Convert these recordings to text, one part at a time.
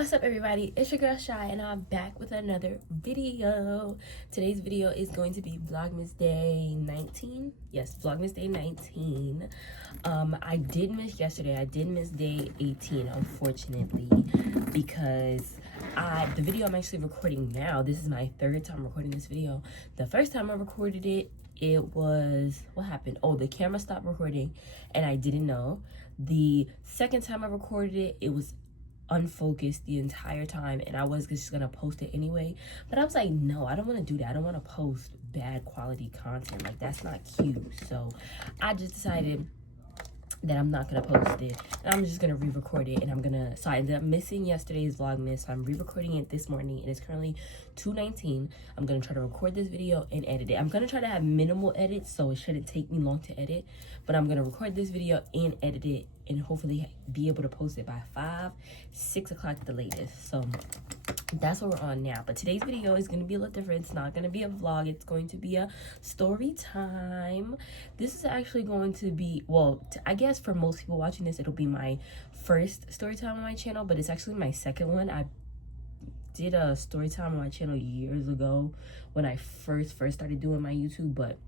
What's up, everybody? It's your girl Shy, and I'm back with another video. Today's video is going to be Vlogmas Day 19. Yes, Vlogmas Day 19. I did miss yesterday. I did miss Day 18, unfortunately, because the video I'm actually recording now, this is my third time recording this video. The first time I recorded it, it was, what happened? Oh, the camera stopped recording, and I didn't know. The second time I recorded it, it was unfocused the entire time, and I was just gonna post it anyway, but I was like, no, I don't want to do that. I don't want to post bad quality content. Like, that's not cute. So I just decided that I'm not gonna post it, and I'm just gonna re-record it. And so I ended up missing yesterday's Vlogmas, so I'm re-recording it this morning, and it's currently 2:19. I'm gonna try to record this video and edit it. I'm gonna try to have minimal edits, so it shouldn't take me long to edit, but I'm gonna record this video and edit it, and hopefully be able to post it by 6 o'clock at the latest. So that's what we're on now. But today's video is going to be a little different. It's not going to be a vlog. It's going to be a story time. This is actually going to be, well, I guess for most people watching this, it'll be my first story time on my channel, but it's actually my second one. I did a story time on my channel years ago when I first started doing my YouTube, but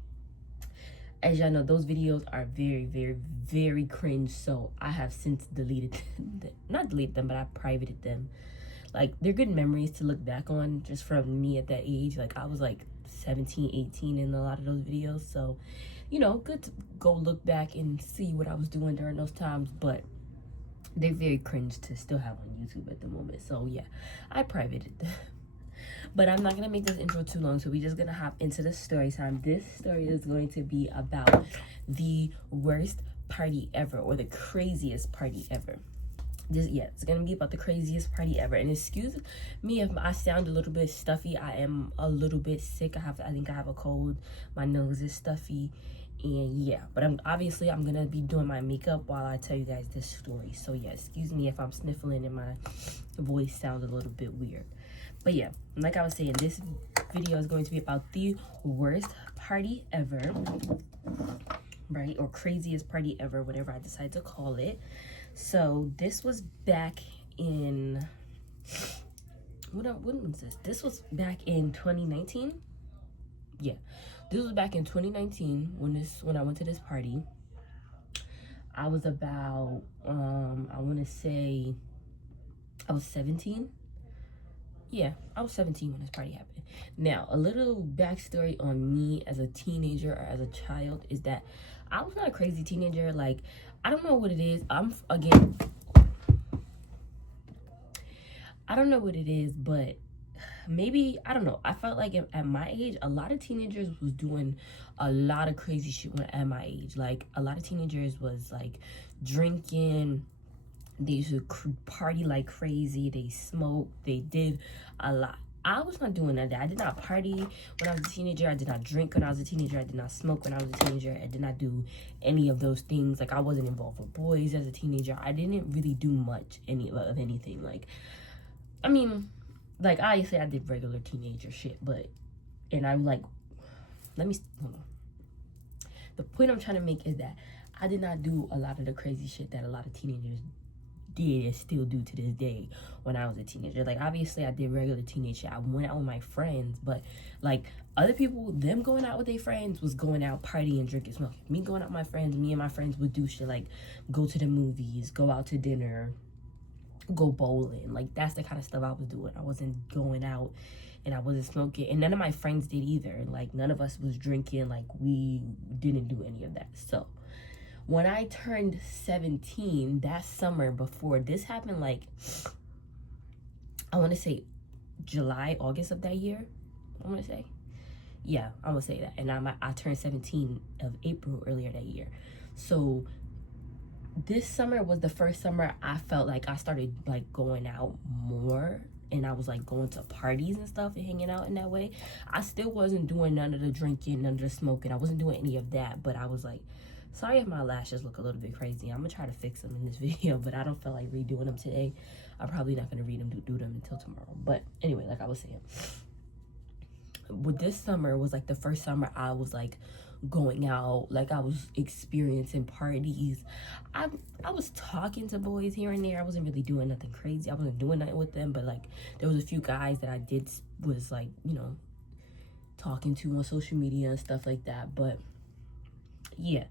as y'all know, those videos are very cringe, so I have since deleted them. Not deleted them, but I privated them. Like, they're good memories to look back on just from me at that age. Like, I was like 17, 18 in a lot of those videos. So, you know, good to go look back and see what I was doing during those times. But they're very cringe to still have on YouTube at the moment. So, yeah, I privated them. But I'm not going to make this intro too long, so we're just going to hop into the story time. This story is going to be about the worst party ever, or the craziest party ever. It's gonna be about the craziest party ever. And excuse me if I sound a little bit stuffy. I am a little bit sick. I think I have a cold. My nose is stuffy, and yeah. But I'm gonna be doing my makeup while I tell you guys this story. So yeah, excuse me if I'm sniffling and my voice sounds a little bit weird. But yeah, like I was saying, this video is going to be about the worst party ever, right? Or craziest party ever, whatever I decide to call it. So this was back in, when was this? This was back in 2019. Yeah, this was back in 2019 when I went to this party. I was about, I want to say I was 17. Yeah, I was 17 when this party happened. Now, a little backstory on me as a teenager or as a child is that I was not a crazy teenager. Like, I don't know what it is. I don't know what it is, but maybe, I don't know. I felt like at my age, a lot of teenagers was doing a lot of crazy shit at my age. Like, a lot of teenagers was like drinking. They used to party like crazy. They smoked. They did a lot. I was not doing none of that. I did not party when I was a teenager. I did not drink when I was a teenager. I did not smoke when I was a teenager. I did not do any of those things. Like, I wasn't involved with boys as a teenager. I didn't really do much of anything. Like, I mean, like, obviously I did regular teenager shit, but, and I'm like, hold on. The point I'm trying to make is that I did not do a lot of the crazy shit that a lot of teenagers did and still do to this day when I was a teenager. Like, obviously I did regular teenage shit. I went out with my friends, but like other people, them going out with their friends was going out partying, drinking, smoking. Me going out with my friends, me and my friends would do shit like go to the movies, go out to dinner, go bowling. Like, that's the kind of stuff I was doing. I wasn't going out and I wasn't smoking, and none of my friends did either. Like, none of us was drinking. Like, we didn't do any of that. So when I turned 17, that summer before this happened, like, I want to say July, August of that year, I want to say. Yeah, I want to say that. And I turned 17 of April earlier that year. So this summer was the first summer I felt like I started, like, going out more. And I was, like, going to parties and stuff and hanging out in that way. I still wasn't doing none of the drinking, none of the smoking. I wasn't doing any of that. But I was, like, sorry if my lashes look a little bit crazy. I'm going to try to fix them in this video, but I don't feel like redoing them today. I'm probably not going to do them until tomorrow. But anyway, like I was saying, with this summer was like the first summer I was like going out, like I was experiencing parties. I was talking to boys here and there. I wasn't really doing nothing crazy. I wasn't doing nothing with them, but like there was a few guys that I did was like, you know, talking to on social media and stuff like that. But yeah,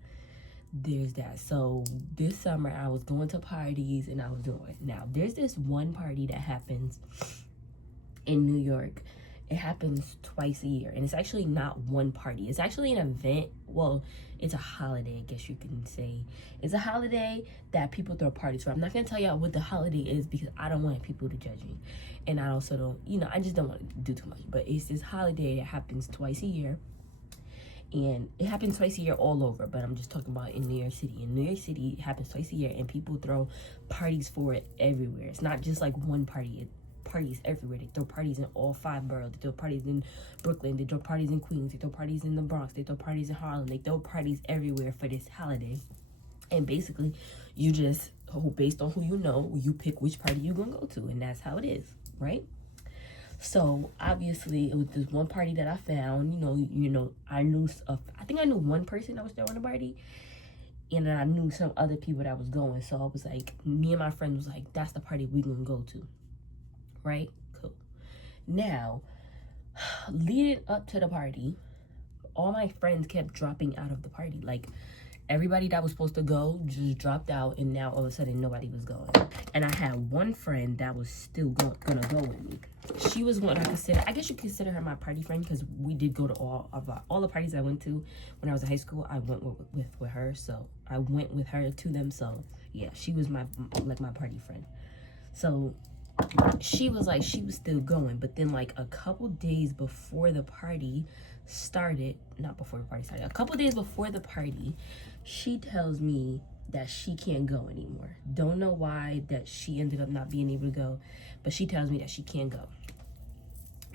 there's that. So this summer I was going to parties and I was doing it. Now there's this one party that happens in New York. It happens twice a year, and it's actually not one party. It's actually an event. Well, it's a holiday, I guess you can say. It's a holiday that people throw parties for. I'm not gonna tell y'all what the holiday is because I don't want people to judge me, and I also don't, you know, I just don't want to do too much. But it's this holiday that happens twice a year, and it happens twice a year all over. But I'm just talking about in New York City. In New York City, it happens twice a year, and people throw parties for it everywhere. It's not just like one party. Parties everywhere. They throw parties in all 5 boroughs. They throw parties in Brooklyn. They throw parties in Queens. They throw parties in the Bronx. They throw parties in Harlem. They throw parties everywhere for this holiday. And basically, you just, based on who you know, you pick which party you're gonna go to, and that's how it is, right? So obviously, it was this one party that I found. You know, I knew. I think I knew one person that was throwing a party, and then I knew some other people that was going. So I was like, me and my friend was like, that's the party we gonna go to. Right? Cool. Now, leading up to the party, all my friends kept dropping out of the party. Like, everybody that was supposed to go just dropped out, and now all of a sudden nobody was going. And I had one friend that was still gonna go with me. She was what I guess you consider her my party friend, because we did go to all the parties I went to when I was in high school. I went with her, so I went with her to them. So yeah, she was my party friend. So she was still going, but then like a couple days before the party started, a couple days before the party, she tells me that she can't go anymore. Don't know why that she ended up not being able to go, but she tells me that she can't go.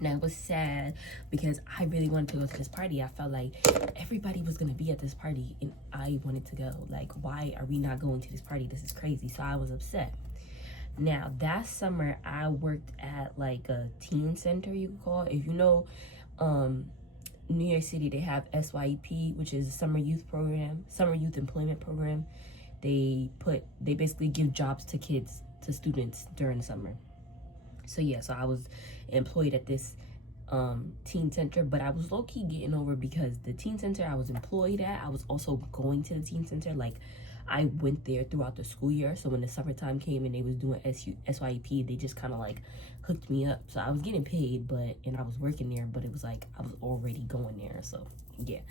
Now, it was sad because I really wanted to go to this party. I felt like everybody was going to be at this party and I wanted to go. Like, why are we not going to this party? This is crazy. So I was upset. Now, that summer, I worked at like a teen center, you could call it. If you know, New York City, they have SYEP, which is a summer youth employment program. They basically give jobs to kids, to students during the summer. So yeah, so I was employed at this teen center, but I was low-key getting over because the teen center I was employed at, I was also going to the teen center. Like, I went there throughout the school year, so when the summertime came and they was doing SYEP, they just kind of like hooked me up. So I was getting paid, and I was working there, but it was like I was already going there. So yeah,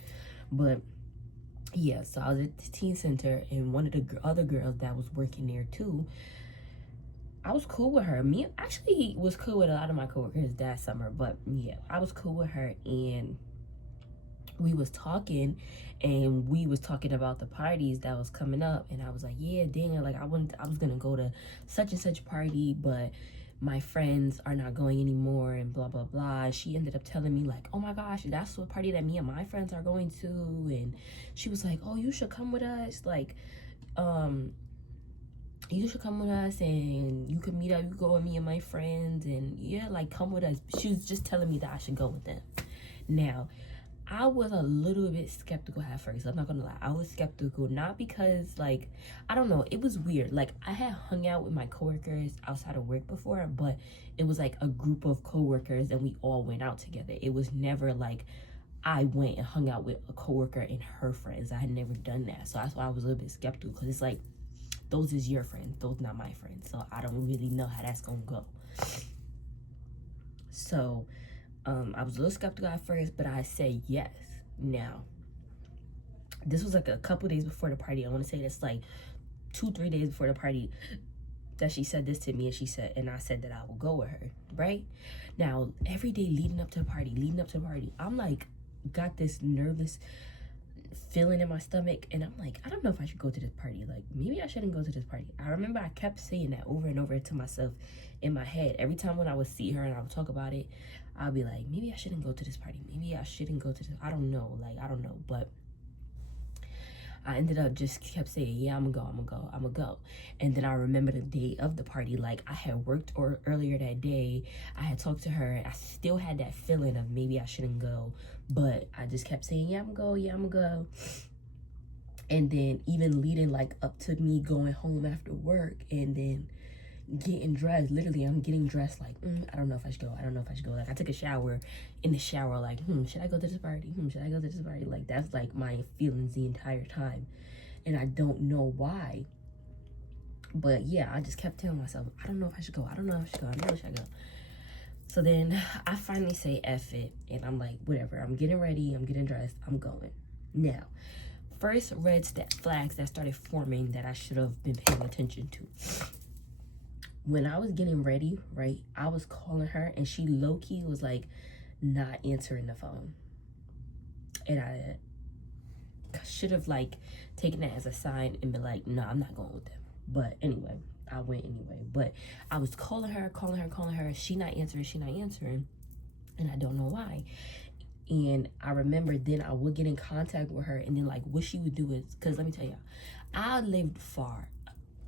but yeah, so I was at the teen center, and one of the other girls that was working there too, I was cool with her. Me actually was cool with a lot of my coworkers that summer, but yeah, I was cool with her, and we was talking about the parties that was coming up, and I was like, yeah, dang, like I was gonna go to such and such party, but my friends are not going anymore, and blah blah blah. She ended up telling me like, oh my gosh, that's the party that me and my friends are going to, and she was like, oh, you should come with us, like you should come with us, and you could meet up, you could go with me and my friends, and yeah, like come with us. She was just telling me that I should go with them. Now, I was a little bit skeptical at first. I'm not gonna lie. I was skeptical, not because, like, I don't know, it was weird. Like, I had hung out with my coworkers outside of work before, but it was like a group of coworkers and we all went out together. It was never like I went and hung out with a coworker and her friends. I had never done that. So that's why I was a little bit skeptical, because it's like, those is your friends, those not my friends. So I don't really know how that's gonna go. So I was a little skeptical at first, but I said yes. Now, this was like a couple days before the party. I want to say that's like 2-3 days before the party that she said this to me, and I said that I will go with her, right? Now, every day leading up to the party, I'm like, got this nervous feeling in my stomach, and I'm like, I don't know if I should go to this party. Like, maybe I shouldn't go to this party. I remember I kept saying that over and over to myself in my head. Every time when I would see her and I would talk about it, I'll be like, maybe I shouldn't go to this party. Maybe I shouldn't go to this. I don't know. But I ended up just kept saying, yeah, I'm gonna go. And then I remember the day of the party, like I had worked earlier that day. I had talked to her. I still had that feeling of maybe I shouldn't go, but I just kept saying, yeah, I'm gonna go. And then even leading like up to me going home after work and then getting dressed, literally I'm getting dressed like I don't know if I should go, like I took a shower, in the shower like should I go to this party, should I go to this party, like that's like my feelings the entire time, and I don't know why, but yeah, I just kept telling myself I don't know if I should go, I don't know if I should go. So then I finally say F it, and I'm like, whatever, I'm getting ready, I'm getting dressed, I'm going. Now, first red flags that started forming that I should have been paying attention to. When I was getting ready, right, I was calling her and she low-key was like not answering the phone. And I should have like taken that as a sign and been like, no, I'm not going with them. But anyway, I went anyway. But I was calling her. She not answering. And I don't know why. And I remember then I would get in contact with her, and then like what she would do is, because let me tell y'all, I lived far.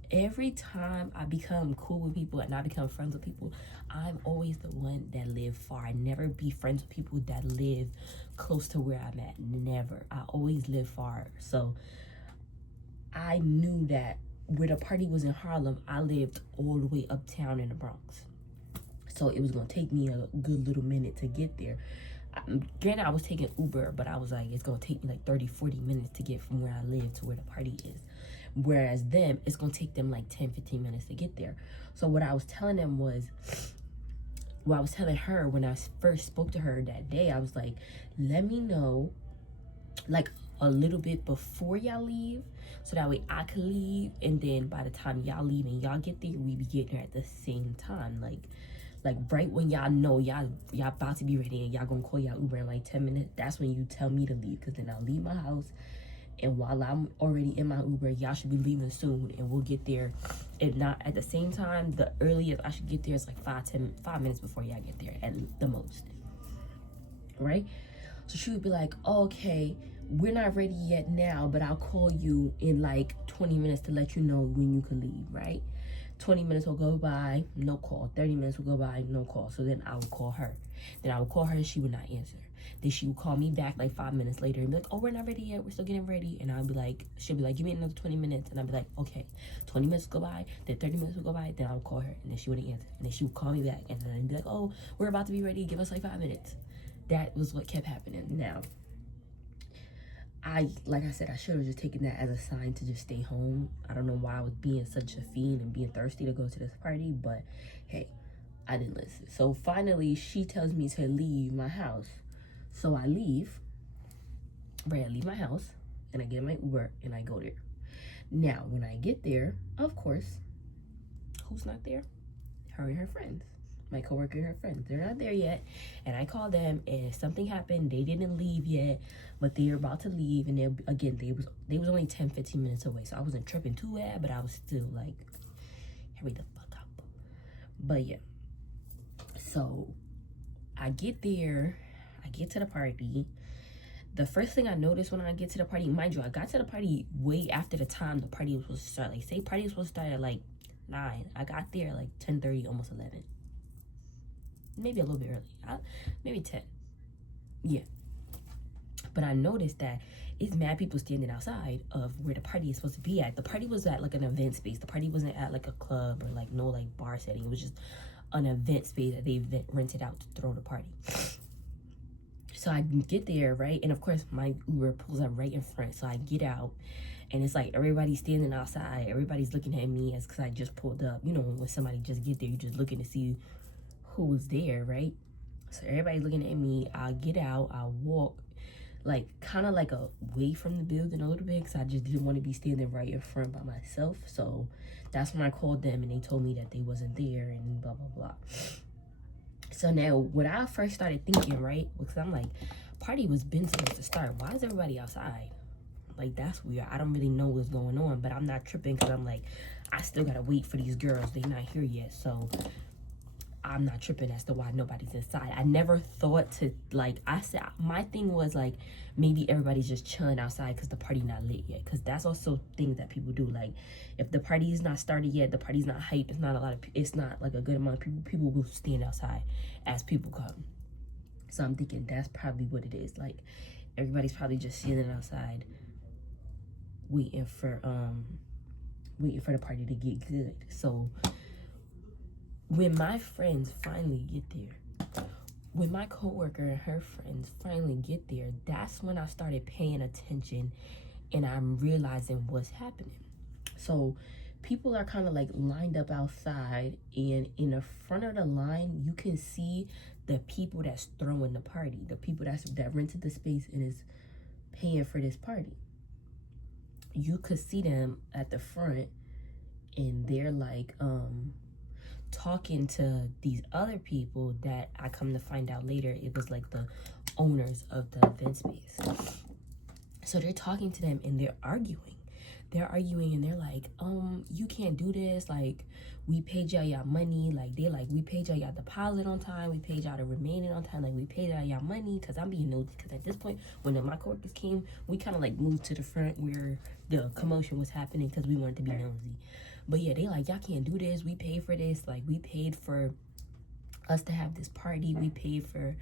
Every time I become cool with people and I become friends with people, I'm always the one that live far. I never be friends with people that live close to where I'm at. Never. I always live far. So I knew that where the party was in Harlem, I lived all the way uptown in the Bronx. So it was going to take me a good little minute to get there. Granted, I was taking Uber, but I was like, it's going to take me like 30-40 minutes to get from where I live to where the party is. Whereas them, it's going to take them like 10-15 minutes to get there. So what I was telling them was, I was telling her when I first spoke to her that day, I was like, let me know like a little bit before y'all leave, so that way I could leave, and then by the time y'all leave and y'all get there, we be getting there at the same time. Like right when y'all know y'all about to be ready and y'all gonna call y'all Uber in like 10 minutes, that's when you tell me to leave, because then I'll leave my house, and while I'm already in my Uber, y'all should be leaving soon, and we'll get there. If not at the same time, the earliest I should get there is like 5 minutes before y'all get there at the most, right? So she would be like, oh, okay, we're not ready yet now, but I'll call you in like 20 minutes to let you know when you can leave, right? 20 minutes will go by, no call. 30 minutes will go by, no call. So then I would call her. Then I would call her and she would not answer. Then she would call me back like 5 minutes later and be like, oh, we're not ready yet. We're still getting ready. And I'd be like, she'll be like, give me another 20 minutes. And I'd be like, okay. 20 minutes will go by, then 30 minutes will go by. Then I would call her and then she wouldn't answer. And then she would call me back and then I'd be like, oh, we're about to be ready. Give us like 5 minutes. That was what kept happening. Now, like I said, I should have just taken that as a sign to just stay home. I don't know why I was being such a fiend and being thirsty to go to this party, but hey, I didn't listen. So finally, she tells me to leave my house. So I leave, right? I leave my house and I get my Uber and I go there. Now, when I get there, of course, who's not there? Her and her friends. My coworker and her friends, they're not there yet, and I called them and something happened. They didn't leave yet, but they were about to leave, and they was only 10-15 minutes away, so I wasn't tripping too bad, but I was still like, hurry the fuck up. But yeah, so I get there, I get to the party. The first thing I noticed when I get to the party, mind you, I got to the party way after the time the party was supposed to start. Like, say party was supposed to start at like 9, I got there like 10:30, almost 11. Maybe a little bit early, maybe 10. Yeah, but I noticed that it's mad people standing outside of where the party is supposed to be at. The party was at like an event space. The party wasn't at like a club or like no like bar setting. It was just an event space that they rented out to throw the party. So I get there, right, and of course my Uber pulls up right in front. So I get out, and it's like everybody's standing outside. Everybody's looking at me as because I just pulled up. You know, when somebody just get there, you just looking to see who was there, right? So everybody's looking at me. I'll get out, I'll walk like kind of like away from the building a little bit, because I just didn't want to be standing right in front by myself. So that's when I called them and they told me that they wasn't there and blah blah blah. So now what I first started thinking, right, because I'm like, party was been supposed to start, why is everybody outside? Like, that's weird. I don't really know what's going on, but I'm not tripping because I'm like, I still gotta wait for these girls. They're not here yet. So I'm not tripping as to why nobody's inside. I never thought to, like, I said, my thing was, like, maybe everybody's just chilling outside because the party not lit yet. Because that's also things that people do. Like, if the party is not started yet, the party's not hype, it's not a lot of, it's not, like, a good amount of people, people will stand outside as people come. So I'm thinking that's probably what it is. Like, everybody's probably just sitting outside waiting for the party to get good. So when my friends finally get there, when my coworker and her friends finally get there, that's when I started paying attention and I'm realizing what's happening. So people are kind of like lined up outside, and in the front of the line, you can see the people that's throwing the party, the people that rented the space and is paying for this party. You could see them at the front, and they're like talking to these other people that I come to find out later it was like the owners of the event space. So they're talking to them and they're arguing and they're like, you can't do this, like, we paid y'all money, like, they like, we paid y'all deposit on time, we paid y'all the remaining on time, like, we paid y'all money. Because I'm being nosy, because at this point when my coworkers came, we kind of like moved to the front where the commotion was happening because we wanted to be nosy. But yeah, they like, y'all can't do this, we paid for this, like, we paid for us to have this party, we paid for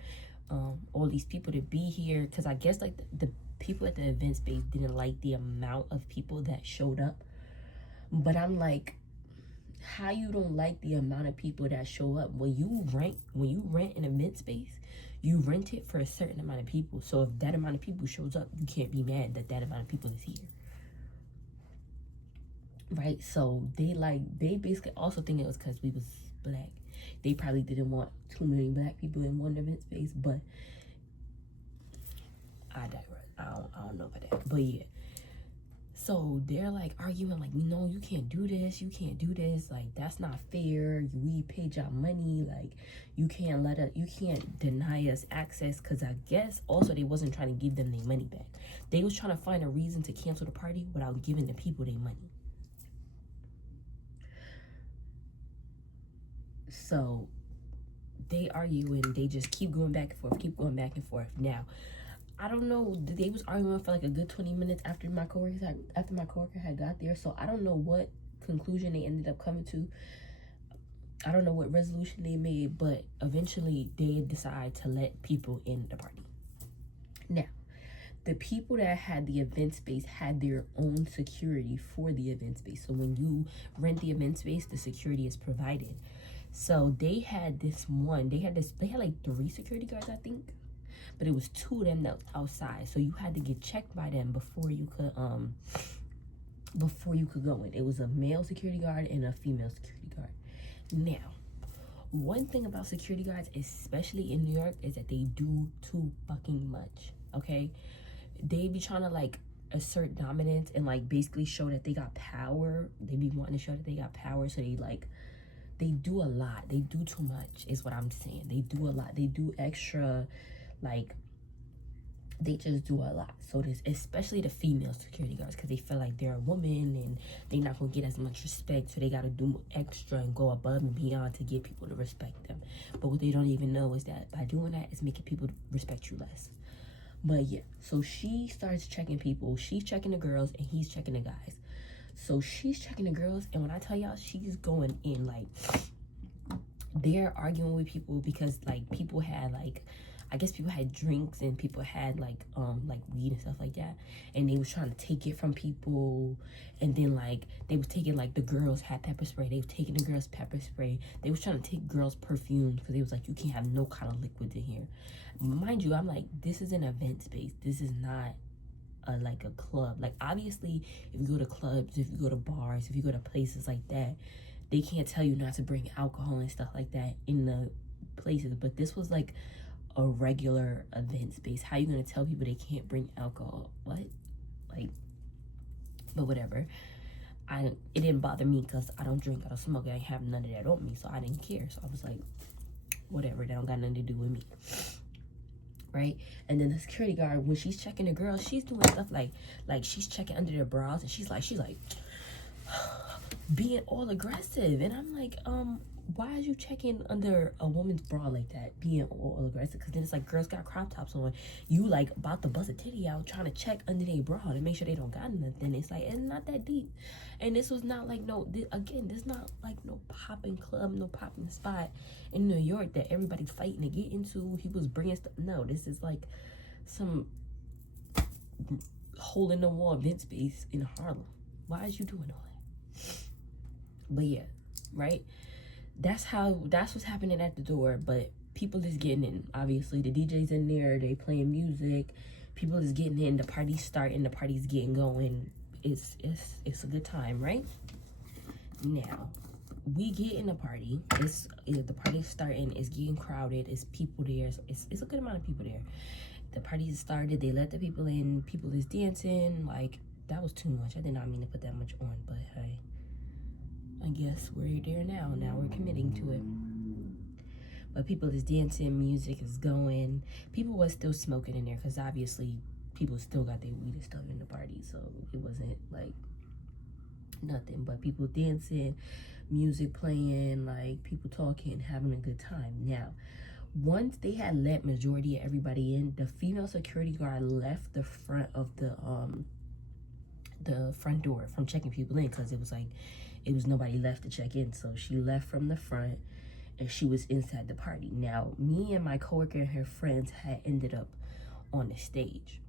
all these people to be here. Because I guess like the people at the event space didn't like the amount of people that showed up. But I'm like, how you don't like the amount of people that show up? When you rent an event space, you rent it for a certain amount of people. So if that amount of people shows up, you can't be mad that that amount of people is here, right? So they basically also think it was because we was black. They probably didn't want 2 million black people in one event space, but I digress. I don't know about that. But yeah. So they're like arguing, like, no, you can't do this, like, that's not fair, we paid y'all money, like, you can't deny us access. Because I guess also they wasn't trying to give them their money back. They was trying to find a reason to cancel the party without giving the people their money. So they argue and they just keep going back and forth. Now, I don't know, they was arguing for like a good 20 minutes after my coworker had got there. So I don't know what conclusion they ended up coming to. I don't know what resolution they made, but eventually they decide to let people in the party. Now, the people that had the event space had their own security for the event space. So when you rent the event space, the security is provided. So they had like 3 security guards, I think. But it was 2 of them that was outside. So you had to get checked by them before you could go in. It was a male security guard and a female security guard. Now, one thing about security guards, especially in New York, is that they do too fucking much. Okay? They be trying to like assert dominance and like basically show that they got power. They be wanting to show that they got power, so they do a lot. They do too much is what I'm saying. They do a lot. They do extra, like, they just do a lot. So this, especially the female security guards, because they feel like they're a woman and they're not gonna get as much respect, so they gotta do extra and go above and beyond to get people to respect them. But what they don't even know is that by doing that, it's making people respect you less. But yeah, so she starts checking people. She's checking the girls and he's checking the guys. So she's checking the girls, and when I tell y'all, she's going in, like, they're arguing with people because like people had like, I guess people had drinks and people had like weed and stuff like that, and they was trying to take it from people. And then like they was taking, like, the girls had pepper spray, they was taking the girls pepper spray, they was trying to take girls perfumes because they was like, you can't have no kind of liquids in here. Mind you, I'm like, this is an event space, this is not like a club. Like, obviously if you go to clubs, if you go to bars, if you go to places like that, they can't tell you not to bring alcohol and stuff like that in the places. But this was like a regular event space. How you gonna tell people they can't bring alcohol? What? Like, but whatever. It didn't bother me because I don't drink, I don't smoke, I ain't have none of that on me, so I didn't care. So I was like, whatever, that don't got nothing to do with me, right? And then the security guard, when she's checking the girls, she's doing stuff like she's checking under their bras, and she's like being all aggressive. And I'm like, why are you checking under a woman's bra like that, being all aggressive? Because then it's like girls got crop tops on, you like about to bust a titty out trying to check under their bra to make sure they don't got nothing. It's like, it's not that deep. And this was not like this not like no popping club, no popping spot in New York that everybody's fighting to get into. He was bringing stuff. No, this is like some hole in the wall event space in Harlem. Why is you doing all that? But yeah, right? That's what's happening at the door. But people is getting in. Obviously, the DJ's in there. They playing music. People is getting in. The party's starting. The party's getting going. It's a good time, right? Now, we get in the party. The party's starting. It's getting crowded. It's people there. It's a good amount of people there. The party started. They let the people in. People is dancing. Like, that was too much. I did not mean to put that much on, but hey. I guess we're there now. Now we're committing to it. But people is dancing, music is going. People was still smoking in there because obviously people still got their weed and stuff in the party. So it wasn't like nothing. But people dancing, music playing, like people talking, having a good time. Now, once they had let majority of everybody in, the female security guard left the front of the front door from checking people in because it was nobody left to check in. So she left from the front and she was inside the party. Now, me and my coworker and her friends had ended up on the stage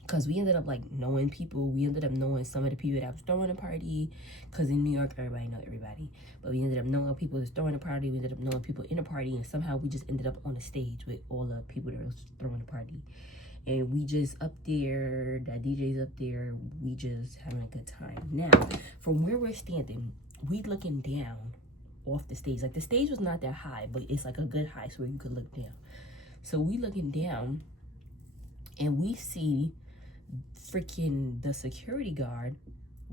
because we ended up like knowing people. We ended up knowing some of the people that was throwing the party because in New York, everybody know everybody. But we ended up knowing people that was throwing the party. We ended up knowing people in the party, and somehow we just ended up on the stage with all the people that was throwing the party. And we just up there, that DJ's up there, we just having a good time. Now, from where we're standing, we looking down off the stage. Like, the stage was not that high, but it's like a good height so where you could look down. So we looking down, and we see freaking the security guard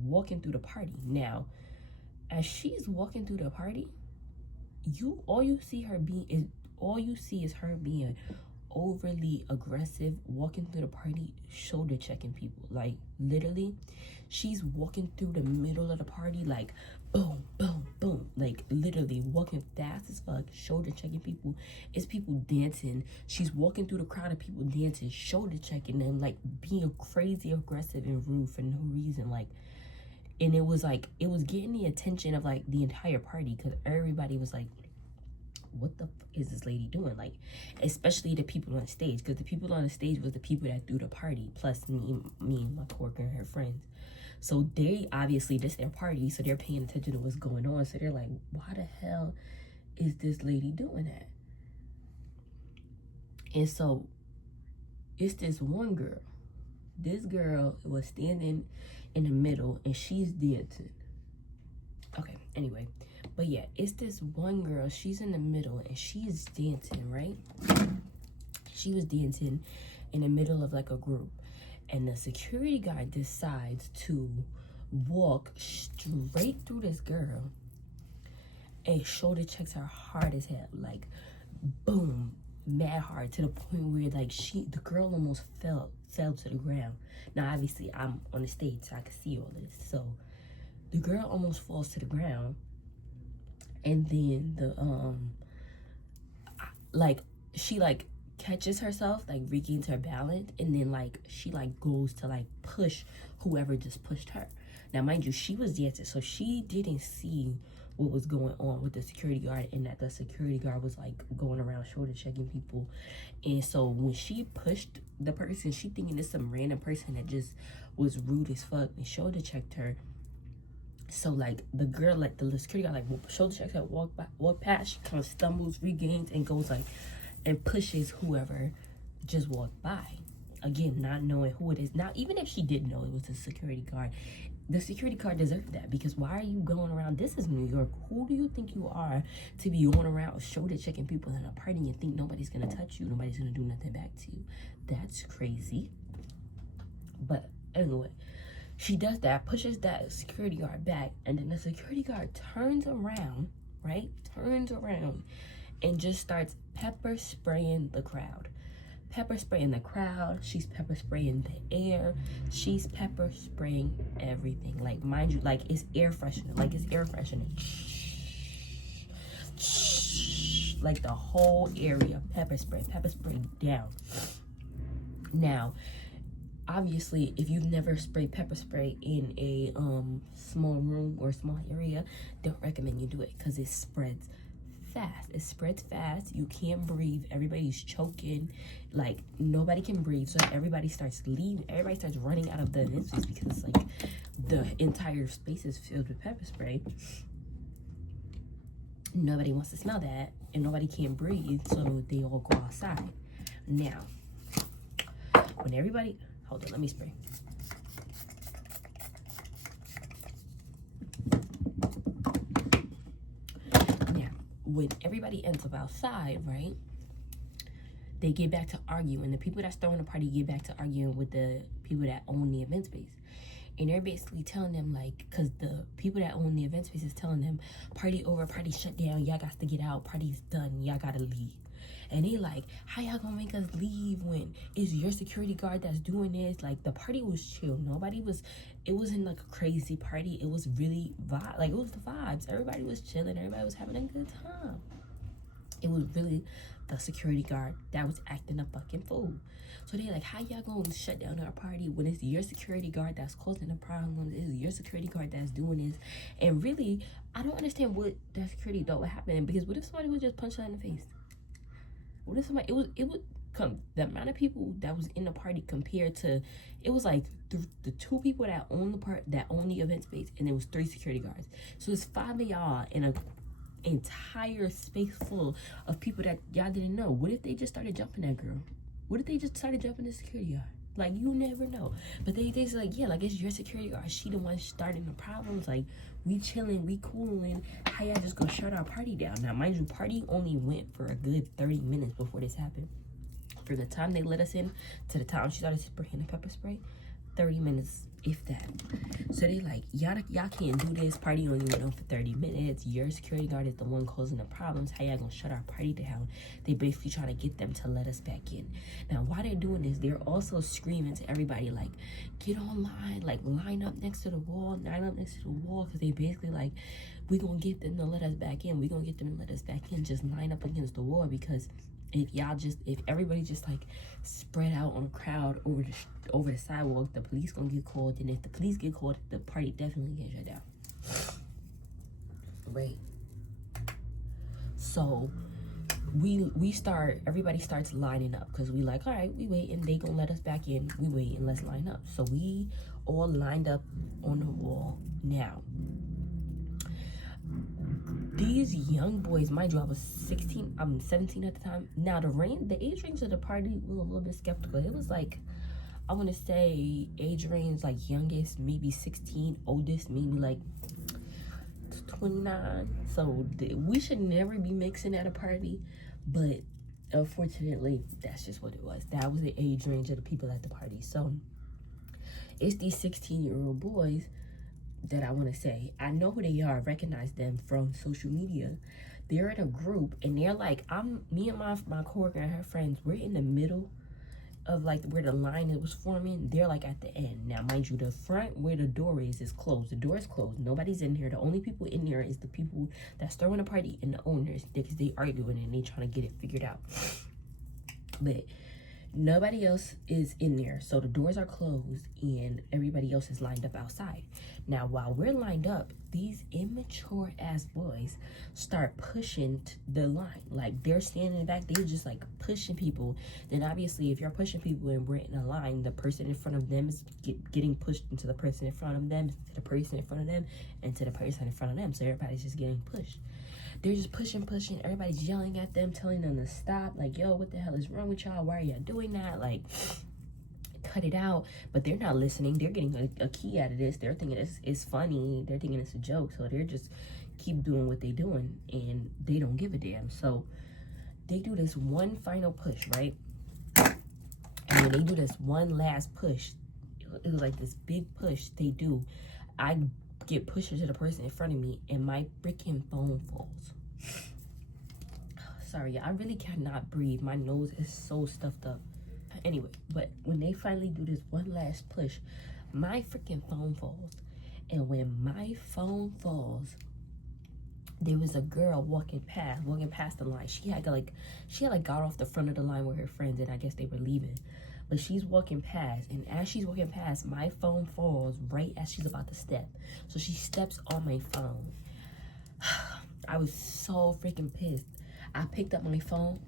walking through the party. Now, as she's walking through the party, all you see is her being overly aggressive, walking through the party, shoulder checking people. Like, literally, she's walking through the middle of the party, like boom, boom, boom, like literally walking fast as fuck, shoulder checking people. It's people dancing. She's walking through the crowd of people dancing, shoulder checking them, like being crazy aggressive and rude for no reason. Like, and it was getting the attention of like the entire party because everybody was like, what the is this lady doing? Like, especially the people on the stage, because the people on the stage was the people that threw the party, plus me and my coworker and her friends. So they obviously, this their party, so they're paying attention to what's going on. So they're like, why the hell is this lady doing that? And so it's this one girl. This girl was standing in the middle and she's dancing. Okay, anyway. But yeah, it's this one girl. She's in the middle and she is dancing, right? She was dancing in the middle of like a group. And the security guard decides to walk straight through this girl and shoulder checks her hard as hell. Like, boom, mad hard, to the point where like the girl almost fell to the ground. Now, obviously, I'm on the stage, so I can see all this. So the girl almost falls to the ground. And then she like catches herself, like regains her balance, and then like she like goes to like push whoever just pushed her. Now, mind you, she was dancing, so she didn't see what was going on with the security guard, and that the security guard was like going around shoulder checking people. And so when she pushed the person, she thinking it's some random person that just was rude as fuck and shoulder checked her. So like the girl, like the security guy, like shoulder checks her, walk past, she kind of stumbles, regains, and goes like and pushes whoever just walked by. Again, not knowing who it is. Now, even if she did know it was the security guard, the security guard deserved that, because why are you going around? This is New York. Who do you think you are to be going around shoulder checking people in a party and think nobody's gonna touch you, nobody's gonna do nothing back to you? That's crazy. But anyway, she does that, pushes that security guard back, and then the security guard turns around, right? Turns around and just starts pepper spraying the crowd. pepper spraying the crowd. She's pepper spraying the air. She's pepper spraying everything. Like, mind you, like, it's air freshener. Like, it's air freshener. Like, the whole area, pepper spray down. Now, obviously, if you've never sprayed pepper spray in a small room or small area, don't recommend you do it, because it spreads fast. It spreads fast. You can't breathe. Everybody's choking. Like, nobody can breathe. So everybody starts leaving. Everybody starts running out of the space, because it's like the entire space is filled with pepper spray. Nobody wants to smell that, and nobody can breathe, so they all go outside. Now, when everybody, hold on, let me spray. Now, when everybody ends up outside, right, they get back to arguing. The people that's throwing the party get back to arguing with the people that own the event space. And they're basically telling them, like, because the people that own the event space is telling them, party over, party shut down, y'all got to get out, party's done, y'all got to leave. And they like, how y'all gonna make us leave when it's your security guard that's doing this? Like, the party was chill. It wasn't like a crazy party. It was really like, it was the vibes. Everybody was chilling. Everybody was having a good time. It was really the security guard that was acting a fucking fool. So they like, how y'all gonna shut down our party when it's your security guard that's causing the problem? It's your security guard that's doing this. And really, I don't understand what that security thought would happen. Because what if somebody would just punch her in the face? What if somebody, it would come, the amount of people that was in the party compared to, it was like the two people that own the event space, and there was 3 security guards. So it's 5 of y'all in a entire space full of people that y'all didn't know. What if they just started jumping that girl? What if they just started jumping the security guard? Like, you never know. But they just like, yeah, like, it's your security guard. She the one starting the problems. Like, we chilling, we cooling. How y'all just gonna shut our party down? Now, mind you, party only went for a good 30 minutes before this happened. From the time they let us in to the time she started spraying the pepper spray, 30 minutes, if that. So they like, y'all can't do this. Party only went on for 30 minutes. Your security guard is the one causing the problems. How y'all gonna shut our party down? They basically trying to get them to let us back in. Now, while they're doing this, they're also screaming to everybody, like, get online, like, line up next to the wall, because they basically like, we gonna get them to let us back in. We gonna get them to let us back in. Just line up against the wall, because if everybody just like spread out on a crowd over the sidewalk, the police gonna get called, and if the police get called, the party definitely gets shut down. Right. So everybody starts lining up, because we like, all right, we wait, and they gonna let us back in. We wait, and let's line up. So we all lined up on the wall. Now, these young boys, mind you, I was 17 at the time. Now, the age range of the party was a little bit skeptical. It was like, I want to say age range, like, youngest maybe 16, oldest maybe like 29. So we should never be mixing at a party, but unfortunately, that's just what it was. That was the age range of the people at the party. So it's these 16-year-old boys that I want to say, I know who they are. I recognize them from social media. They're in a group, and they're like, me and my coworker and her friends, we're in the middle of like where the line was forming. They're like at the end. Now, mind you, the front where the door is closed. The door is closed. Nobody's in here. The only people in here is the people that's throwing the party and the owners, because they arguing and they trying to get it figured out. But nobody else is in there, so the doors are closed and everybody else is lined up outside. Now, while we're lined up, these immature ass boys start pushing the line. Like, they're standing in the back, they're just like pushing people. Then obviously, if you're pushing people and we're in a line, the person in front of them is getting pushed into the person in front of them, to the person in front of them, and to the person in front of them. So everybody's just getting pushed. They're just pushing. Everybody's yelling at them, telling them to stop. Like, yo, what the hell is wrong with y'all? Why are y'all doing that? Like, cut it out. But they're not listening. They're getting a key out of this. They're thinking it's funny. They're thinking it's a joke. So they're just keep doing what they're doing, and they don't give a damn. So they do this one final push, right? And when they do this one last push, it was like this big push they do. I get pushed to the person in front of me, and my freaking phone falls. Sorry, I really cannot breathe. My nose is so stuffed up. Anyway, but when they finally do this one last push, my freaking phone falls. And when my phone falls, there was a girl walking past the line. She had got off the front of the line with her friends, and I guess they were leaving. But she's walking past, and as she's walking past, my phone falls right as she's about to step. So she steps on my phone. I was so freaking pissed. I picked up my phone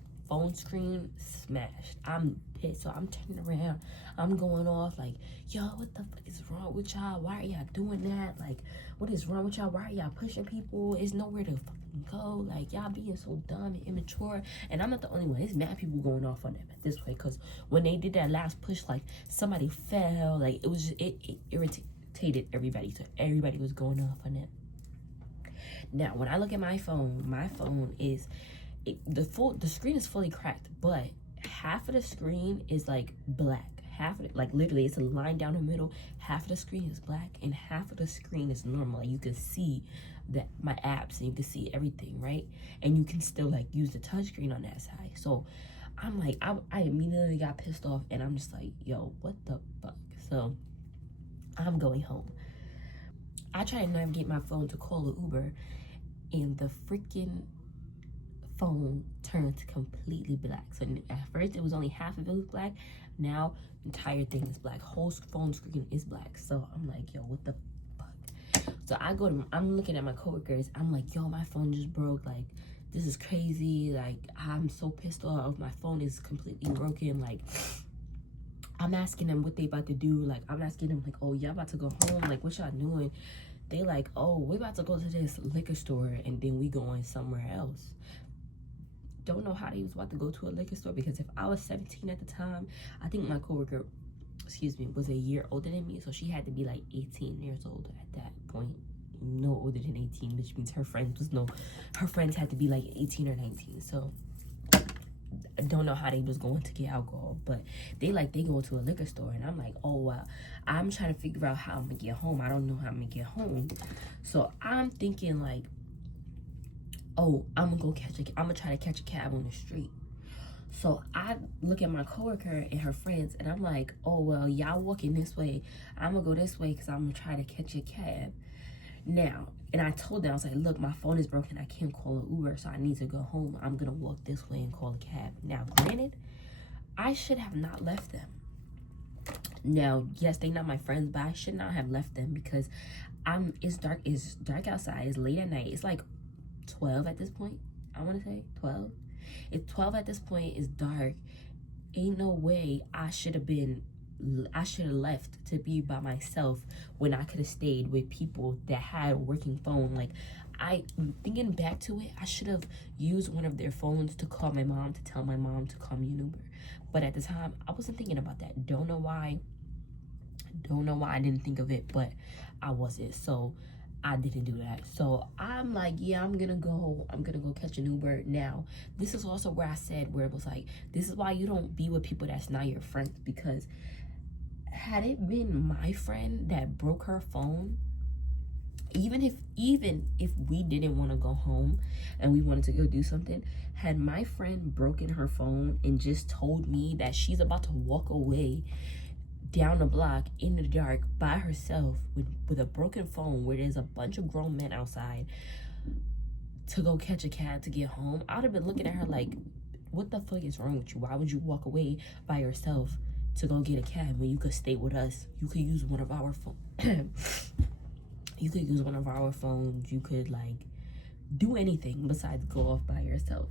screen smashed. I'm pissed. So I'm turning around. I'm going off like, yo, what the fuck is wrong with y'all? Why are y'all doing that? Like, what is wrong with y'all? Why are y'all pushing people? It's nowhere to fucking go. Like, y'all being so dumb and immature. And I'm not the only one. There's mad people going off on them at this way. Because when they did that last push, like, somebody fell. Like, it was just, it irritated everybody. So everybody was going off on them. Now, when I look at my phone is, the screen is fully cracked, but half of the screen is like black. Half of it, like literally, it's a line down the middle. Half of the screen is black, and half of the screen is normal. Like, you can see that my apps, and you can see everything, right? And you can still like use the touchscreen on that side. So I'm like, I immediately got pissed off, and I'm just like, yo, what the fuck? So I'm going home. I try to navigate my phone to call an Uber, and the freaking phone turned completely black. So at first it was only half of it was black. Now entire thing is black. Whole phone screen is black. So I'm like, yo, what the fuck? So I'm looking at my coworkers. I'm like, yo, my phone just broke. Like, this is crazy. Like, I'm so pissed off. My phone is completely broken. Like, I'm asking them what they about to do. Like, I'm asking them like, oh, y'all about to go home? Like, what y'all doing? They like, oh, we're about to go to this liquor store, and then we going somewhere else. Don't know how they was about to go to a liquor store, because if I was 17 at the time, I think my coworker, was a year older than me, so she had to be like 18 years old at that point. No older than 18, which means her friends had to be like 18 or 19. So I don't know how they was going to get alcohol, but they go to a liquor store, and I'm like, oh wow. I'm trying to figure out how I'm gonna get home. I don't know how I'm gonna get home. So I'm thinking like, oh, I'm gonna try to catch a cab on the street. So I look at my coworker and her friends, and I'm like, oh, well, y'all walking this way. I'm gonna go this way because I'm gonna try to catch a cab. Now, and I told them, I was like, look, my phone is broken. I can't call an Uber, so I need to go home. I'm gonna walk this way and call a cab. Now, granted, I should have not left them. Now, yes, they not my friends, but I should not have left them, because it's dark outside. It's late at night. It's like 12 at this point. I want to say 12. It's 12 at this point. It's dark. Ain't no way I should have left to be by myself when I could have stayed with people that had a working phone. Like, thinking back to it, I should have used one of their phones to call my mom, to tell my mom to call me an Uber. But at the time, I wasn't thinking about that. Don't know why I didn't think of it, but I wasn't. So I didn't do that. So I'm like, yeah, I'm gonna go catch an Uber. Now, this is also where I said, where it was like, this is why you don't be with people that's not your friends, because had it been my friend that broke her phone, even if we didn't want to go home and we wanted to go do something, had my friend broken her phone and just told me that she's about to walk away down the block in the dark by herself with a broken phone, where there's a bunch of grown men outside, to go catch a cab to get home, I would have been looking at her like, what the fuck is wrong with you? Why would you walk away by yourself to go get a cab when you could stay with us? You could use one of our phones. You could use one of our phones. You could like do anything besides go off by yourself.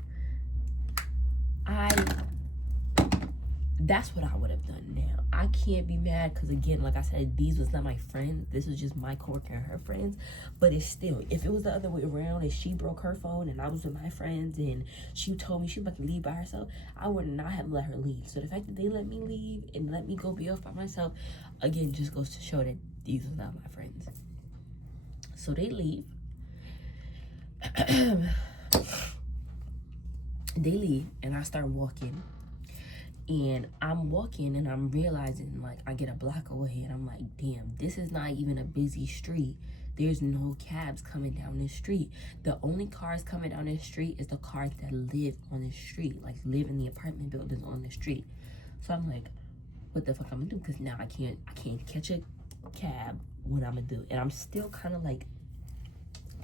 That's what I would have done. Now, I can't be mad, because again, like I said, these was not my friends. This was just my coworker and her friends. But it's still, if it was the other way around and she broke her phone and I was with my friends and she told me she was about to leave by herself, I would not have let her leave. So the fact that they let me leave and let me go be off by myself, again, just goes to show that these was not my friends. So they leave. They leave, and I start walking. And I'm walking, and I'm realizing, like, I get a block away, and I'm like, damn, this is not even a busy street. There's no cabs coming down this street. The only cars coming down this street is the cars that live on this street, like live in the apartment buildings on the street. So I'm like, what the fuck I'm gonna do? Because now I can't catch a cab. What I'm gonna do? And I'm still kind of like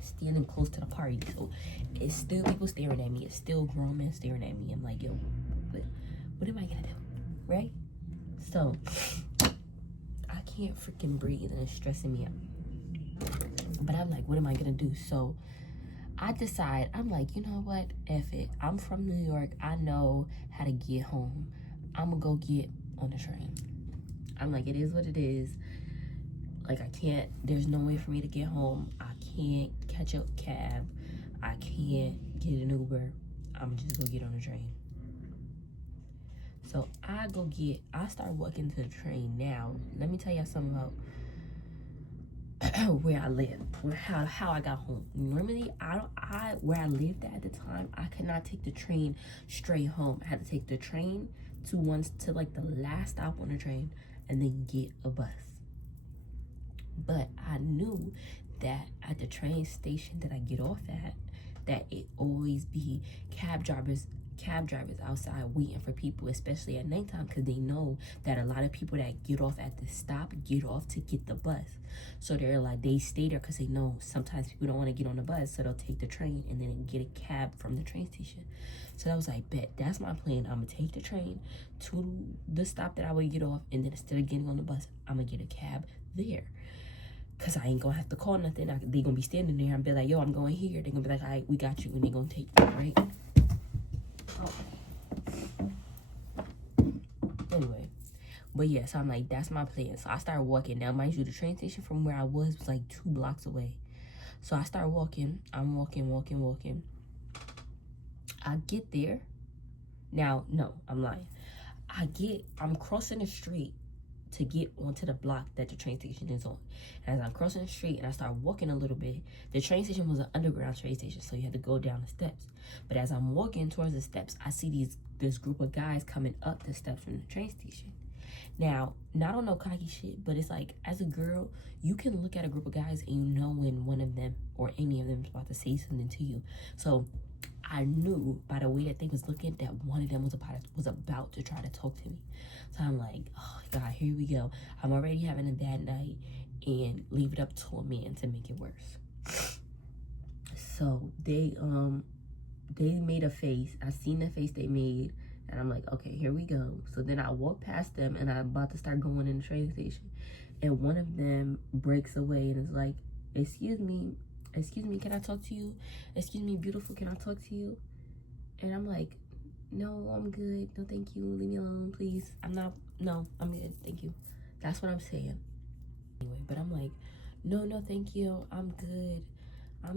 standing close to the party, so it's still people staring at me. It's still grown men staring at me. I'm like, yo, what am I gonna do, right? So I can't freaking breathe, and it's stressing me out. But I'm like, what am I gonna do? So I decide, I'm like, you know what? F it. I'm from New York. I know how to get home. I'm gonna go get on the train. I'm like, it is what it is. Like, I can't, there's no way for me to get home. I can't catch a cab. I can't get an Uber. I'm just gonna get on the train. So I start walking to the train. Now, let me tell y'all something about where I live, how I got home. Normally, where I lived at the time, I could not take the train straight home. I had to take the train to like the last stop on the train and then get a bus. But I knew that at the train station that I get off at, that it always be cab drivers outside waiting for people, especially at nighttime, because they know that a lot of people that get off at the stop get off to get the bus. So they're like, they stay there because they know sometimes people don't want to get on the bus, so they'll take the train and then get a cab from the train station. So I was like, bet, that's my plan. I'm gonna take the train to the stop that I would get off, and then instead of getting on the bus, I'm gonna get a cab there. Cause I ain't gonna have to call nothing. They gonna be standing there and be like, yo, I'm going here. They gonna be like, all right, we got you, and they gonna take you, right? Oh. Anyway, but yeah, so I'm like, that's my plan. So I started walking. Now, mind you, the train station from where I was like 2 blocks away. So I start walking. I'm walking. I get there. Now, no, I'm lying. I'm crossing the street to get onto the block that the train station is on. And as I'm crossing the street and I start walking a little bit, the train station was an underground train station, so you had to go down the steps. But as I'm walking towards the steps, I see this group of guys coming up the steps from the train station. Now, not on no cocky shit, but it's like, as a girl, you can look at a group of guys and you know when one of them or any of them is about to say something to you. So I knew by the way that they was looking that one of them was about to try to talk to me. So I'm like, oh God, here we go. I'm already having a bad night, and leave it up to a man to make it worse. So they made a face. I seen the face they made, and I'm like, okay, here we go. So then I walk past them, and I'm about to start going in the train station, and one of them breaks away and is like, excuse me, can I talk to you? Excuse me, beautiful, can I talk to you? And I'm like, no, I'm good. No, thank you. Leave me alone, please. I'm good. Thank you. That's what I'm saying. Anyway, but I'm like, no, thank you. I'm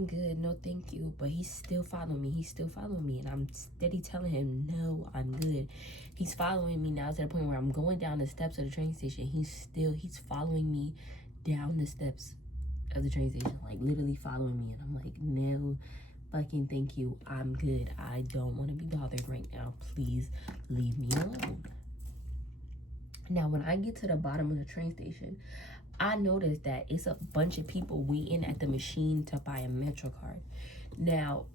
good. No, thank you. But he's still following me. And I'm steady telling him, no, I'm good. He's following me now to the point where I'm going down the steps of the train station. He's following me down the steps of the train station, like literally following me. And I'm like, no fucking thank you, I'm good. I don't want to be bothered right now. Please leave me alone. Now, when I get to the bottom of the train station, I noticed that it's a bunch of people waiting at the machine to buy a Metro card. Now,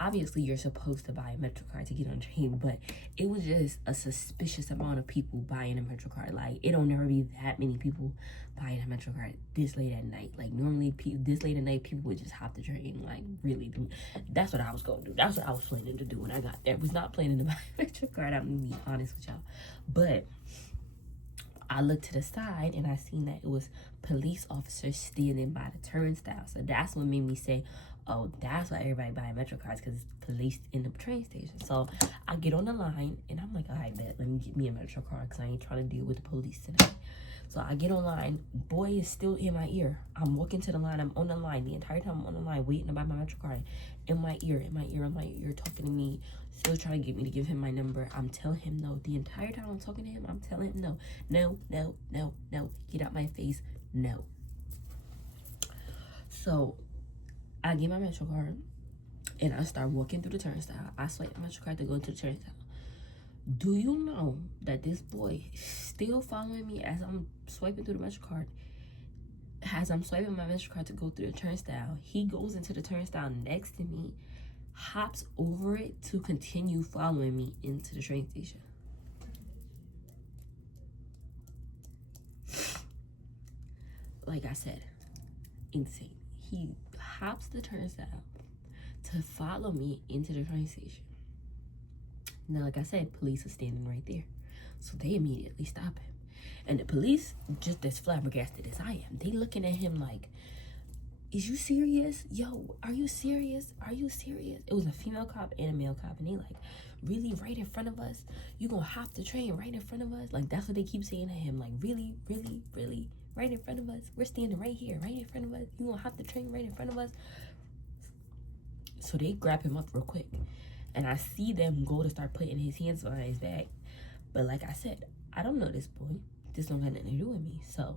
obviously, you're supposed to buy a Metro card to get on the train, but it was just a suspicious amount of people buying a Metro card. Like, it don't never be that many people buying a Metro card this late at night. Like, normally, this late at night, people would just hop the train. Like, really, that's what I was going to do. That's what I was planning to do when I got there. I was not planning to buy a Metro card. I'm going to be honest with y'all. But I looked to the side and I seen that it was police officers standing by the turnstile. So that's what made me say, oh, that's why everybody buying Metro cards, because it's police in the train station. So I get on the line and I'm like, all right, bet, let me get me a Metro card because I ain't trying to deal with the police tonight. So I get online. Boy is still in my ear. I'm walking to the line. I'm on the line. The entire time I'm on the line waiting to buy my Metro card. In my ear, talking to me, still trying to get me to give him my number. I'm telling him no. The entire time I'm talking to him, I'm telling him no. No. Get out my face. No. So I get my Metro card and I start walking through the turnstile. I swipe my Metro card to go into the turnstile. Do you know that this boy is still following me as I'm swiping through the Metro card? As I'm swiping my Metro card to go through the turnstile, he goes into the turnstile next to me, hops over it to continue following me into the train station. like I said, insane. He hops the turnstile to follow me into the train station. Now, like I said, police are standing right there. So they immediately stop him. And the police, just as flabbergasted as I am, they looking at him like, is you serious? Yo, are you serious? Are you serious? It was a female cop and a male cop. And they like, really, right in front of us? You gonna hop the train right in front of us? Like, that's what they keep saying to him. Like, really, really, really, right in front of us? We're standing right here, right in front of us. You gonna hop the train right in front of us? So they grab him up real quick. And I see them go to start putting his hands behind his back. But like I said, I don't know this boy. This don't have nothing to do with me. So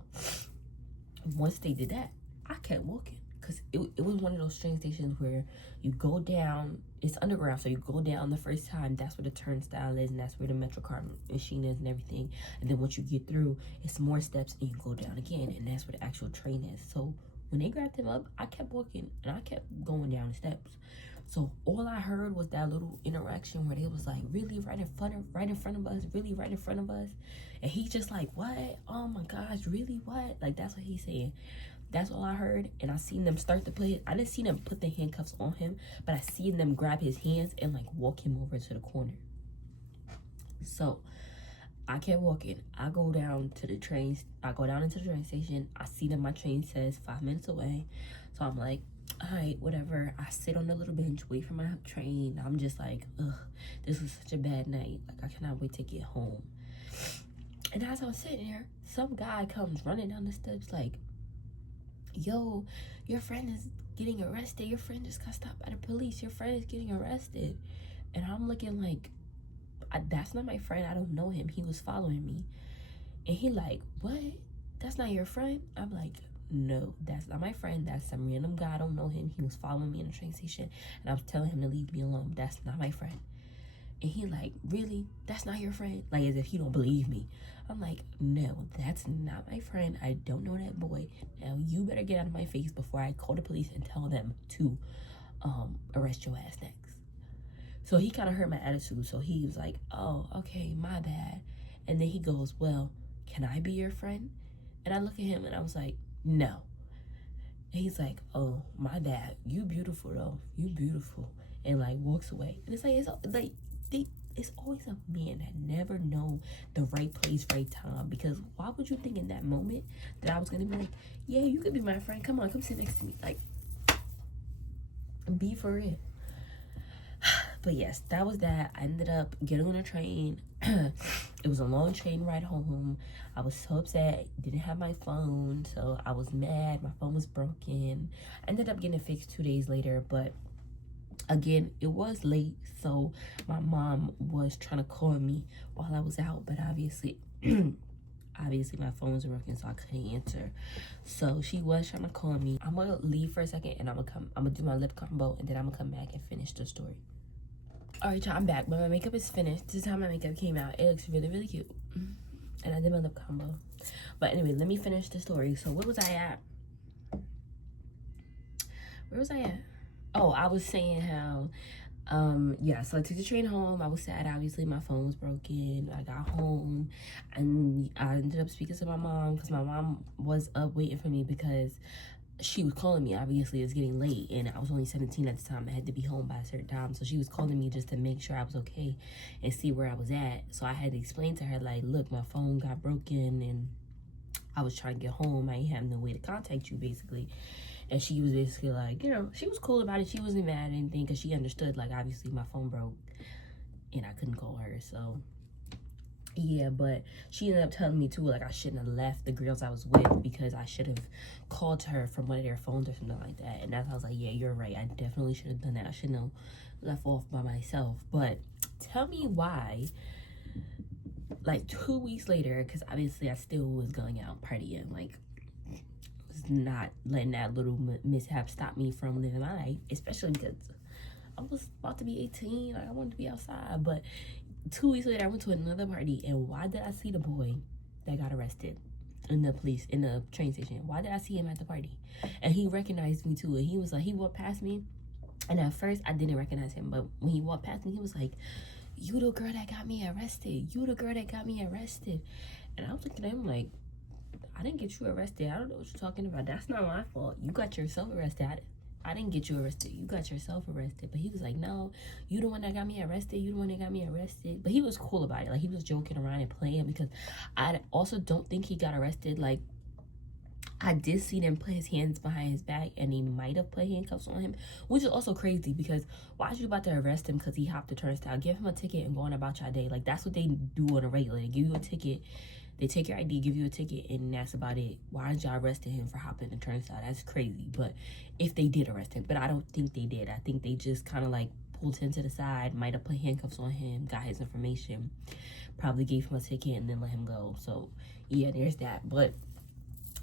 once they did that, I kept walking. Because it was one of those train stations where you go down, it's underground, so you go down the first time, that's where the turnstile is, and that's where the Metro card machine is and everything. And then once you get through, it's more steps, and you go down again, and that's where the actual train is. So when they grabbed him up, I kept walking, and I kept going down the steps. So all I heard was that little interaction where they was like, really right in front of us, really right in front of us. And he just like, what? Oh my gosh, really what? Like, that's what he's saying. That's all I heard. And I seen them start to play. I didn't see them put the handcuffs on him, but I seen them grab his hands and like walk him over to the corner. So I kept walking. I go down into the train station. I see that my train says 5 minutes away. So I'm like, all right, whatever. I sit on the little bench, wait for my train. I'm just like, ugh, this was such a bad night. Like, I cannot wait to get home. And as I was sitting there, some guy comes running down the steps like, yo, your friend is getting arrested. Your friend just got stopped by the police. Your friend is getting arrested. And I'm looking like, that's not my friend. I don't know him. He was following me. And he like, what? That's not your friend? I'm like, no, that's not my friend. That's some random guy. I don't know him. He was following me in the train station. And I was telling him to leave me alone. That's not my friend. And he like, really? That's not your friend? Like, as if he don't believe me. I'm like, no, that's not my friend. I don't know that boy. Now you better get out of my face before I call the police and tell them to arrest your ass next. So he kind of hurt my attitude. So he was like, oh, okay, my bad. And then he goes, well, can I be your friend? And I look at him and I was like, no. And he's like, oh, my bad. You beautiful though. You beautiful. And like walks away. And it's always a man that never know the right place, right time. Because why would you think in that moment that I was gonna be like, yeah, you could be my friend. Come on, come sit next to me. Like, be for real. But yes, that was that. I ended up getting on a train. It was a long train ride home. I was so upset. Didn't have my phone, so I was mad. My phone was broken. I ended up getting it fixed 2 days later, but again, it was late, so my mom was trying to call me while I was out, but obviously my phone was working, so I couldn't answer. So she was trying to call me. I'm gonna leave for a second, and I'm gonna do my lip combo, and then I'm gonna come back and finish the story. All right, y'all, I'm back, but my makeup is finished. This is how my makeup came out. It looks really, really cute, and I did my lip combo. But anyway, let me finish the story. So where was I at? Oh, I was saying how, yeah, so I took the train home. I was sad, obviously. My phone was broken. I got home, and I ended up speaking to my mom, because my mom was up waiting for me, because she was calling me. Obviously, it was getting late, and I was only 17 at the time. I had to be home by a certain time, so she was calling me just to make sure I was okay and see where I was at. So I had to explain to her, like, look, my phone got broken, and I was trying to get home. I ain't have no way to contact you, basically. And she was basically like, you know, she was cool about it. She wasn't mad or anything, because she understood, like, obviously my phone broke and I couldn't call her. So yeah, but she ended up telling me too, like, I shouldn't have left the girls I was with, because I should have called to her from one of their phones or something like that. And that's, I was like, yeah, you're right. I definitely should have done that. I shouldn't have left off by myself. But tell me why, like, 2 weeks later, because obviously I still was going out partying, like, not letting that little mishap stop me from living my life, especially because I was about to be 18. Like, I wanted to be outside. But 2 weeks later, I went to another party, and why did I see the boy that got arrested in the train station? Why did I see him at the party? And he recognized me too, and he was like, he walked past me, and at first I didn't recognize him, but when he walked past me, he was like, you the girl that got me arrested, you the girl that got me arrested. And I was looking at him like, I didn't get you arrested. I don't know what you're talking about. That's not my fault. You got yourself arrested. I didn't get you arrested. You got yourself arrested. But he was like, no, you the one that got me arrested. You the one that got me arrested. But he was cool about it. Like, he was joking around and playing, because I also don't think he got arrested. Like, I did see them put his hands behind his back, and they might have put handcuffs on him, which is also crazy, because why are you about to arrest him because he hopped the turnstile? Give him a ticket and go on about your day. Like, that's what they do on a regular. They give you a ticket. They take your ID, give you a ticket, and that's about it. Why aren't y'all arresting him for hopping the turnstile? That's crazy. But if they did arrest him, but I don't think they did. I think they just kind of like pulled him to the side, might have put handcuffs on him, got his information, probably gave him a ticket, and then let him go. So yeah, there's that. But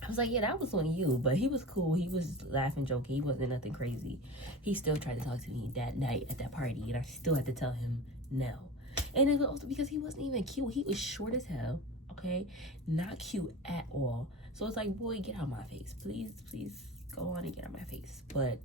I was like, yeah, that was on you. But he was cool. He was laughing, joking. He wasn't nothing crazy. He still tried to talk to me that night at that party, and I still had to tell him no. And it was also because he wasn't even cute. He was short as hell. Okay, not cute at all. So it's like, boy, get out my face, please go on and get out my face. But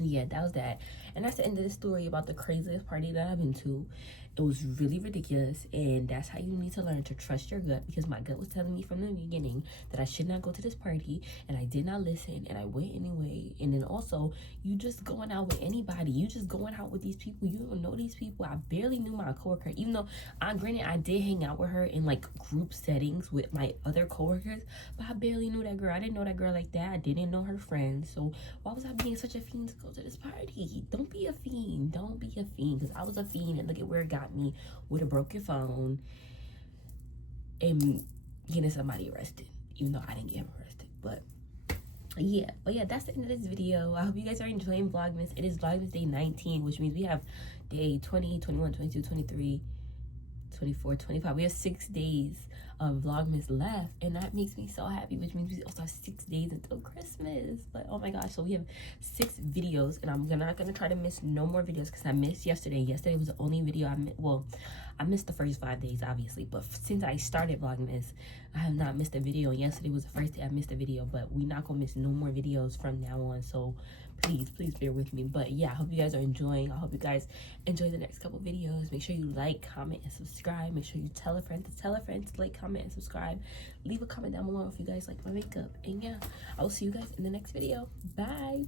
yeah, that was that. And that's the end of the story about the craziest party that I've been to. It was really ridiculous, and that's how you need to learn to trust your gut, because my gut was telling me from the beginning that I should not go to this party, and I did not listen, and I went anyway. And then also, you just going out with anybody. You just going out with these people. You don't know these people. I barely knew my coworker, even though granted, I did hang out with her in like group settings with my other coworkers, but I barely knew that girl. I didn't know that girl like that. I didn't know her friends. So why was I being such a fiend to go to this party? Don't be a fiend. Don't be a fiend, because I was a fiend, and look at where it got me, with a broken phone and getting somebody arrested, even though I didn't get him arrested. But yeah, that's the end of this video. I hope you guys are enjoying Vlogmas. It is Vlogmas day 19, which means we have day 20, 21, 22, 23, 24, 25. We have 6 days of Vlogmas left, and that makes me so happy, which means we also have 6 days until Christmas. But oh my gosh, so we have 6 videos, and I'm not gonna try to miss no more videos, because I missed yesterday. Yesterday was the only video I missed. Well, I missed the first 5 days, obviously, but since I started Vlogmas, I have not missed a video. Yesterday was the first day I missed a video, but we're not gonna miss no more videos from now on. So please bear with me. But yeah, I hope you guys are enjoying. I hope you guys enjoy the next couple videos. Make sure you like, comment, and subscribe. Make sure you tell a friend to like, comment, and subscribe. Leave a comment down below if you guys like my makeup. And yeah, I will see you guys in the next video. Bye.